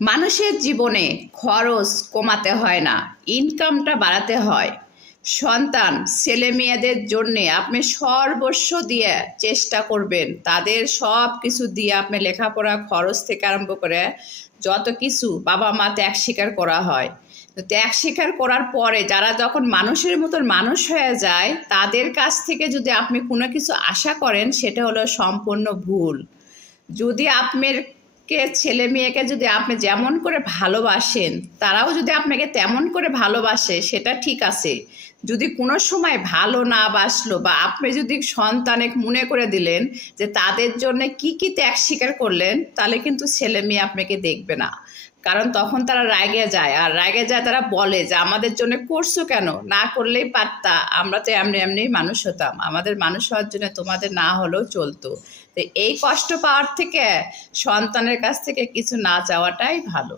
মানুষের জীবনে খরচ কমাতে হয় না, ইনকামটা বাড়াতে হয়। সন্তান ছেলে মেয়েদের জন্যে আপনি সর্বস্ব দিয়ে চেষ্টা করবেন, তাদের সব কিছু দিয়ে আপনি লেখাপড়া খরচ থেকে আরম্ভ করে যত কিছু বাবা মা ত্যাগ স্বীকার করা হয়। তো ত্যাগ স্বীকার করার পরে যারা যখন মানুষের মতন মানুষ হয়ে যায়, তাদের কাছ থেকে যদি আপনি কোনো কিছু আশা করেন, সেটা হলো সম্পূর্ণ ভুল। যদি আপনার ছেলে মেয়েকে যদি আপনি যেমন করে ভালোবাসেন, তারাও যদি আপনাকে তেমন করে ভালোবাসে, সেটা ঠিক আছে। যদি কোনো সময় ভালো না বাসলো, বা আপনি যদি সন্তানে মনে করে দিলেন যে তাদের জন্য কি কি ত্যাগ স্বীকার করলেন, তাহলে কিন্তু ছেলে মেয়ে আপনাকে দেখবে না। কারণ তখন তারা রাগে যায়, আর রাগে যায় তারা বলে যে আমাদের জন্য করছো কেন, না করলেই পারতা, আমরা তো এমনি এমনি মানুষ হতাম, আমাদের মানুষ হওয়ার জন্য তোমাদের না হলেও চলতো। তো এই কষ্ট পাওয়ার থেকে সন্তানের কাছ থেকে কিছু না চাওয়াটাই ভালো।